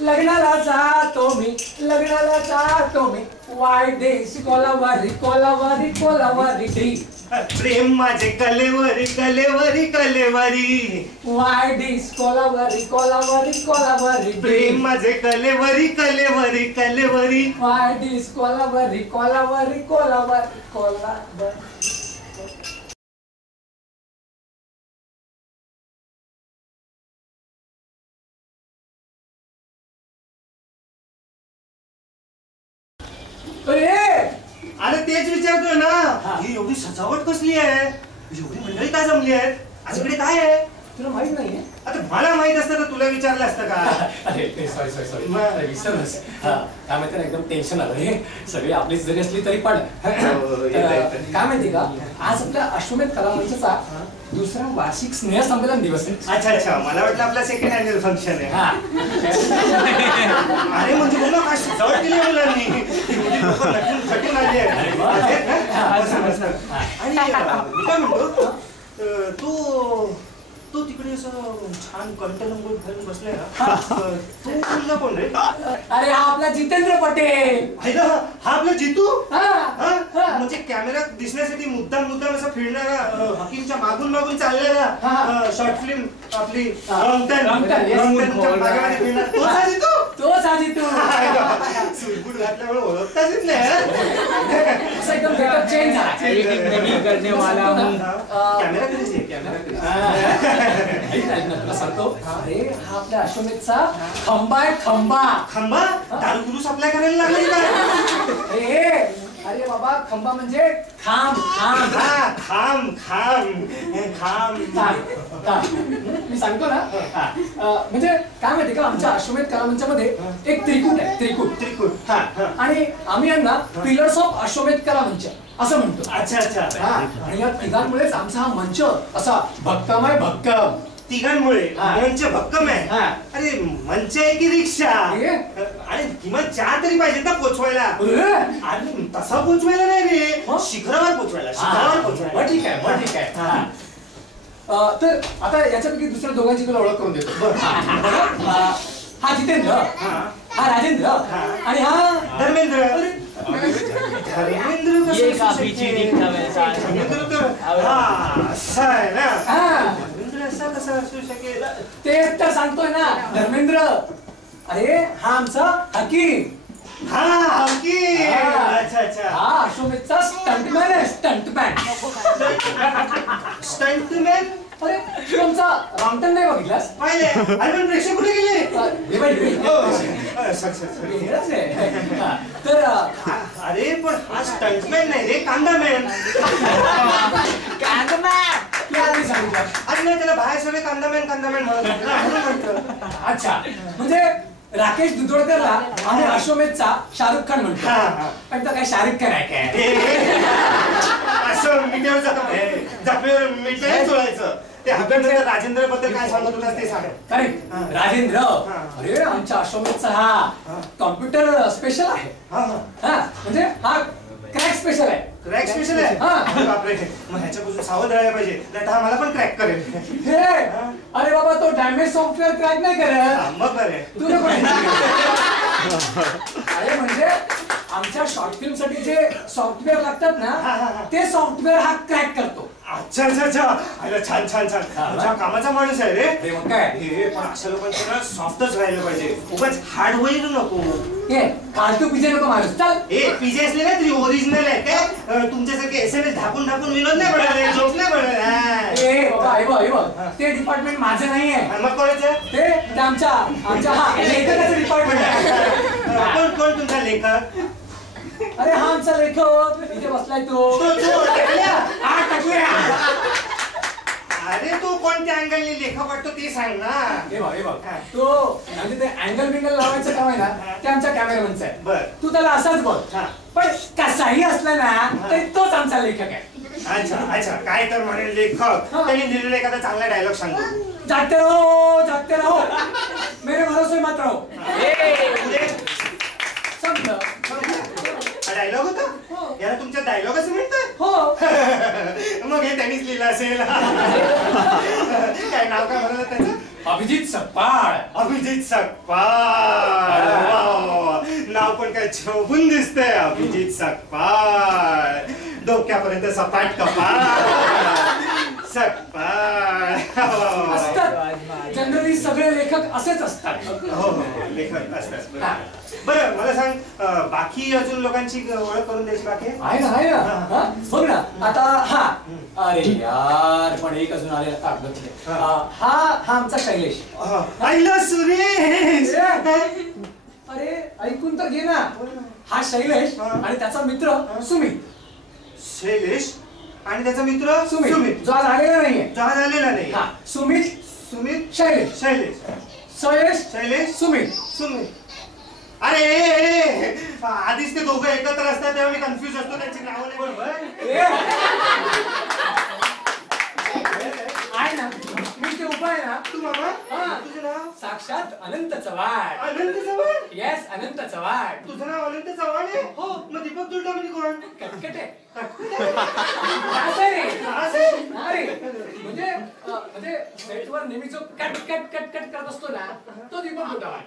लग्नाला जातो मी वाय देश कोलावरी कोलावरी कोलावरी डी प्रेम माझे कलेवरी कलेवरी कलेवरी वाय देश कोलावरी कोलावरी कोलावरी प्रेम माझे कलेवरी कलेवरी कलेवरी वाय देश कोलावरी कोलावरी कोलावरी कोलावरी अरे तेच विचारतोय ना, ही एवढी सजावट कसली आहे, एवढी मंडळी काय जमली आहेत, आजकडे काय आहे तुला माहित नाहीये? आता मला माहित असतं तर तुला विचारलं असतं का? अरे सॉरी विसरलंस. काय माहिती ना, एकदम टेन्शन आलं रे. सगळी आपलीच जरी असली तरी पण काय माहिती का, आज आपल्या अश्वमेध कलामंचचा दुसरा वार्षिक स्नेह संमेलन दिवस आहे. अच्छा अच्छा, मला वाटलं आपला सेकंड अॅन्युअल फंक्शन आहे. अरे म्हणजे बोला काय सजावट केली मुलांनी, नटून आली आहे. आणि मी काय म्हणतो, तू तिकडे असं छान कंटलंगोट घालून बसलाय ना, तू मुलगा कोण रे? अरे हा आपला जितेंद्र पटेल. हा आपला जितू. म्हणजे कॅमेरा दिसण्यासाठी मुद्दाम असं फिरणारा, हकीमच्या मागून चाललेला शॉर्ट फिल्म आपली तोच हा जितू. सुरबूट घातल्यामुळे ओळखताच येत नाही. एकदम गेटअप चेंज झाला. कॅमेरा कॅमेरा तुला सांगतो, अरे हा आपल्या अश्वमेधचा खंबा आहे. खंबा दारू सप्लाय करायला लागले का? अरे बाबा, खंबा म्हणजे खांब. मी सांगतो ना, म्हणजे काय माहिती का, आमच्या अश्वमेध कलामंचामध्ये एक त्रिकूट आहे. त्रिकूट आणि आम्ही यांना पिलर्स ऑफ अश्वमेध कलामंच असं म्हणतो. अच्छा. आणि या तिघांमुळेच आमचा हा मंच असा भक्कम आहे. भक्कम तिघांमुळे मंच भक्कम आहे. अरे मंच आहे की रिक्षा? आणि किमान चहा तरी पाहिजे ना पोचवायला. आणि तसा पोचवायला नाही रे, शिखरावर पोचवायला. ठीक आहे. तर आता याच्यापैकी दुसऱ्या दोघांची तुला ओळख करून देतो. हा जितेंद्र, हा राजेंद्र आणि हा धर्मेंद्र. तेच तर सांगतोय ना, धर्मेंद्र. अरे हा आमचा हकीम. अच्छा. हा अश्वमेधचा स्टंटमॅन आहे. स्टंटमॅन. अरे तुमचा रॉंगटन नाही बघितलास? पाहिले. अरे पण प्रेक्षक कुठे गेले? तर अरे पण हा स्टंटमॅन नाही रे, कांदामॅन. अरे नाही, त्याला बाहेर सगळे कांदामॅन म्हणत. अच्छा, म्हणजे राकेश दुधोडकरला आम्ही अश्वमेधचा शाहरुख खान म्हणतो. पण तो काय शाहरुख खान आहे काय? असं मिठ्यावर जखमेवर मिठाई चोळायचं. ते राजेंद्र बद्दल काय सांगत होता ते सांग. करेक्ट, राजेंद्र. अरे आमच्या अश्वमेधचा हा कॉम्प्युटर स्पेशल आहे. म्हणजे हा क्रॅक स्पेशल आहे. क्रॅक स्पेशल आहे? बापरे, मग ह्याच्यापासून सावध राहायला पाहिजे, नाही तर हा मला पण क्रॅक करेल. अरे बाबा, तो डॅमेज सॉफ्टवेअर क्रॅक नाही करत. मग बरे तुला अरे म्हणजे आमच्या शॉर्ट फिल्म साठी जे सॉफ्टवेअर लागतात ना, ते सॉफ्टवेअर हा क्रॅक करतो. अच्छा. छान कामाचा माणूस आहे रे. मग काय, पण अशा लोकांचं सॉफ्टच राहिलं पाहिजे, उगाच हार्डवेअर नको. फालतू पिजे नको माणूस. चल, पिजे असले ना तरी ओरिजिनल आहे काय? तुमच्यासारखे SMS ढाकून विनोद नाही पडाले, जोक नाही पडाले. बाबा, ते डिपार्टमेंट माझं नाही आहे. मग कोणाचं? ते आमच्या हा लेखकाचं डिपार्टमेंट आहे. कोण तुमचा लेखक? अरे हा आमचा लेखक इथे बसलाय तो. अरे तू कोणत्या अँगलने लेखक वाटतो ते सांग ना. हे बघ, तो म्हणजे ते अँगल बिंगल लावायचं काम आहे ना, ते आमच्या कॅमेरामनचं आहे. बर, तू त्याला असाच बघ. पण कसाही असला ना तरी तोच आमचा लेखक आहे. अच्छा. काय तर म्हणेल लेखक, त्यांनी लिहिलेला एखादा चांगला डायलॉग सांगतो. जागते रहो मेरे भरोसे मत रहो. संपलं. डायलॉग होता? याला तुमच्या डायलॉग असं म्हणतात? हो. मग हे त्यांनीच लिहिलं असेल. काय नाव काय म्हणलं त्याचं? अभिजित सकपाळ. अभिजित सकपाळ. नाव पण काय शोभून दिसतंय. अभिजित सकपाळ. डोक्यापर्यंत सपाट कपाळ. सकपाळ. असतात जनरली सगळे लेखक असेच असतात. हो लेखक असतात. बरं मला सांग, बाकी अजून लोकांची ओळख करून द्यायची बाकी आहे ना. बघ ना आता. हा अरे यार, पण एक अजून आले आता. हा आमचा शैलेश. सुरेश. अरे ऐकून तर घे ना. हा शैलेश आणि त्याचा मित्र सुमित. शैलेश आणि त्याचा मित्र सुमित जो आज आलेला नाहीये. नाही. सुमित शैलेश. सुमित. अरे आधीच ते दोघं एकत्र असतात तेव्हा मी कन्फ्युज असतो त्यांची नावं नाही. बरोबर आहे ना. मी ते उपाय ना. तू बाबा तुझं नाव? साक्षात अनंत चव्हाण. अनंत चव्हाण? येस, अनंत चव्हाण. तुझं नाव अनंत चव्हाण आहे? हो. मग दीपक दुर्गा म्हणजे कोण? कटकटे. म्हणजे सेटवर नेहमी जो कट करत असतो ना, तो दीपक दुर्गावाण.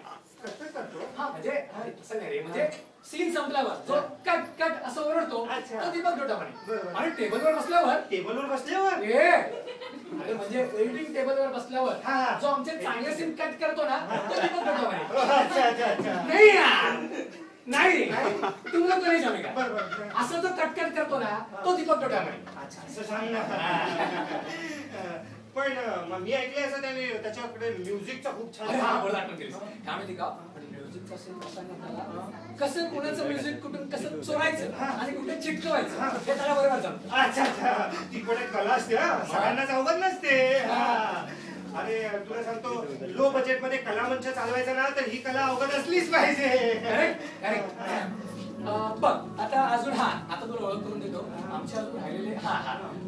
हा म्हणजे तसं नाही रे. म्हणजे सीन संपल्यावर जो कट असं ओरडतो तो दीपक डोटावाणी. आणि टेबलवर बसल्यावर अरे म्हणजे एडिटिंग टेबलवर बसल्यावर जो आमचे चांगले सीन कट करतो ना तो दीपक डोटावाणी. नाही तुमचा तो नाही जमे का. असं जो कट करतो ना तो दीपक डोटावाणी. अच्छा असं सांग ना. पण मी ऐकले असं त्याने त्याच्याकडे म्युझिकचा खूप छान. काय माहिती का, म्युझिकचा सीन कसं कोणाचं म्युझिक कुठून कसं चोरायचं आणि कुठे चिटकवायचं हे त्याला बरोबर जमतं. अच्छा ती पण एक कला असते. सगळ्यांनाच अवगत नसते. अरे तुला सांगतो, लो बजेट मध्ये कलामंच चालवायचा ना तर ही कला अवगत असलीच पाहिजे. बघ आता अजून. आता तुला ओळख करून देतो आमचे अजून राहिलेले.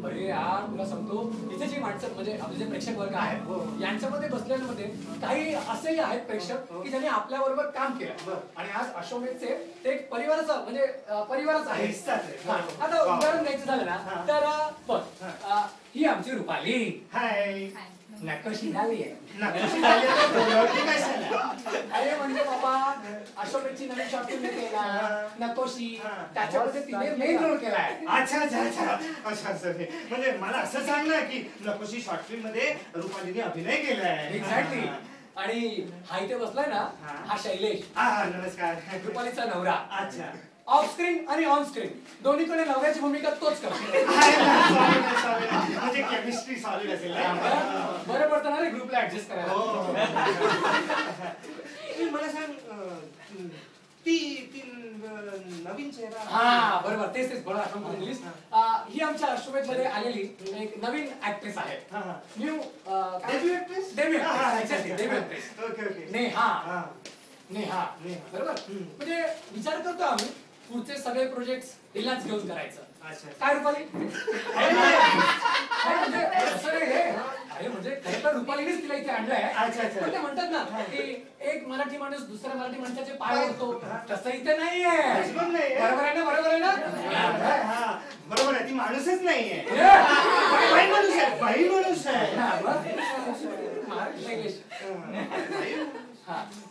अरे यार तुला सांगतो, इथे जी माणसं म्हणजे आपले जे प्रेक्षक वर्ग आहेत यांच्यामध्ये बसलेल्यामध्ये काही असेही आहेत प्रेक्षक की ज्यांनी आपल्या बरोबर काम केलं आणि आज अश्वमेधचे ते एक परिवाराचं म्हणजे परिवारच आहे. आता उदाहरण द्यायचं झालं ना तर बघ, ही आमची रुपाली. हाय. नकोशी झाली आहे. अरे म्हणजे बाबा अशोकची नवीन शॉर्ट फिल्म येते ना नकोशी, त्याच्यामध्ये तिने मेन रोल केलाय. अच्छा म्हणजे मला असं सांग ना की नकोशी शॉर्ट फिल्म मध्ये रुपालीने अभिनय केलाय. एक्झॅक्टली. आणि हा इथे बसलाय ना हा शैलेश. नमस्कार. रुपालीचा नवरा. अच्छा. ऑफ स्क्रीन आणि ऑन स्क्रीन दोन्हीकडे नवऱ्याची भूमिका तोच करतो. म्हणजे केमिस्ट्री सॉलिड असेल. बरं पडतं ना रे ग्रुपला ऍडजस्ट करायला. मला सांग, ती नवीन चेहरा. बरोबर तेच बरोबर आठवण करून दिलीस. ही आमच्या अश्वमेध मध्ये आलेली एक नवीन ऍक्ट्रेस आहे. New debut actress Neha. बरोबर. म्हणजे विचार करतो आम्ही पुढचे सगळे प्रोजेक्ट हिलाच घेऊन करायचं. काय रुपाली? अरे म्हणजे खरं तर रुपालीनेच तिला इथे आणलंय. पण ते म्हणतात ना की एक मराठी माणूस दुसऱ्या मराठी माणसाचे पाय ओढतो, तसं इथे नाहीये. बरोबर आहे ना? बरोबर आहे. ती माणूसच नाहीये. बाई माणूस आहे.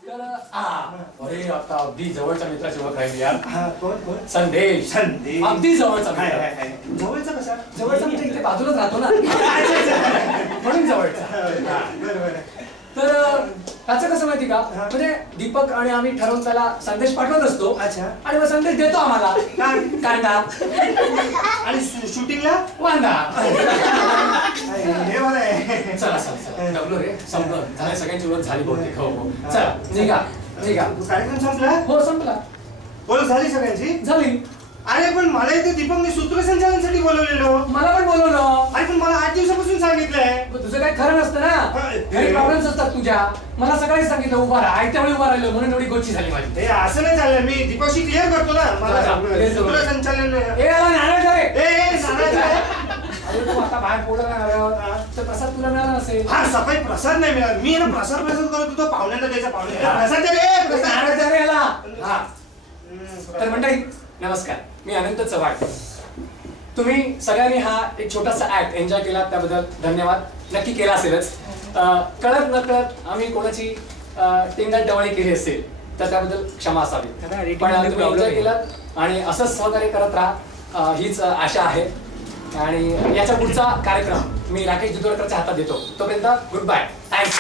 तर अरे आता अगदी जवळच्या मित्राची ओळख राहिली यार. संदेश. अगदी जवळचा. जवळचा कसा? जवळचा म्हणजे इथे बाजूलाच राहतो ना म्हणून जवळचा. तर त्याचं कसं माहिती का, म्हणजे दीपक आणि आम्ही ठरवून त्याला संदेश पाठवत असतो. आणि मग संदेश देतो आम्हाला कांदा आणि शूटिंगला वांदा. हे बरं आहे. चला डबलो रे. संपलं झालं, सगळ्यांची ओळख झाली बहुतेक. हो चला निघा. कार्यक्रम संपला? हो संपला. ओळख झाली सगळ्यांची? झाली. अरे पण मला इथे दीपकने सूत्रसंचालनासाठी बोलवलेलं. मला पण बोलवलं. अरे पण मला 8 दिवसापासून सांगितलंय. तुझं काय खरं नसतं ना, घरी प्रॉब्लेम्स असतात तुझ्या. मला सकाळी सांगितलं उभा राहा, त्यावेळी उभा राहिलो म्हणून एवढी गोची झाली माझी. हे असं नाही झालं, मी दीपकशी क्लिअर करतो ना. मला सूत्रसंचालन नाराज आहे. अरे तू आता बाहेर पोळलं ना तर प्रसाद तुला मिळाला नसेल. सकाळी प्रसाद नाही मिळाला. मी ना प्रसाद करत होतो, पाहुण्यांना द्यायचा. पाहुण्या प्रसाद तर मंडळी नमस्कार, मी अनंत चव्हाण. तुम्ही सगळ्यांनी हा एक छोटासा ऍक्ट एन्जॉय केला त्याबद्दल धन्यवाद. नक्की केला असेलच. कळत नकळत आम्ही कोणाची टिंगल केली असेल तर त्याबद्दल क्षमा असावी. पण तुम्ही एन्जॉय केलात आणि असंच सहकार्य करत राहा हीच आशा आहे. आणि याचा पुढचा कार्यक्रम मी राकेश दुधवडकरच्या हातात देतो. तोपर्यंत गुड बाय. थँक्स.